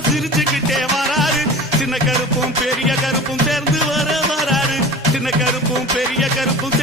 சிரிச்சுக்கிட்டே வராரு. சின்ன கருப்பும் பெரிய கருப்பும் சேர்ந்து வராரு. சின்ன கருப்பும் பெரிய கருப்பும்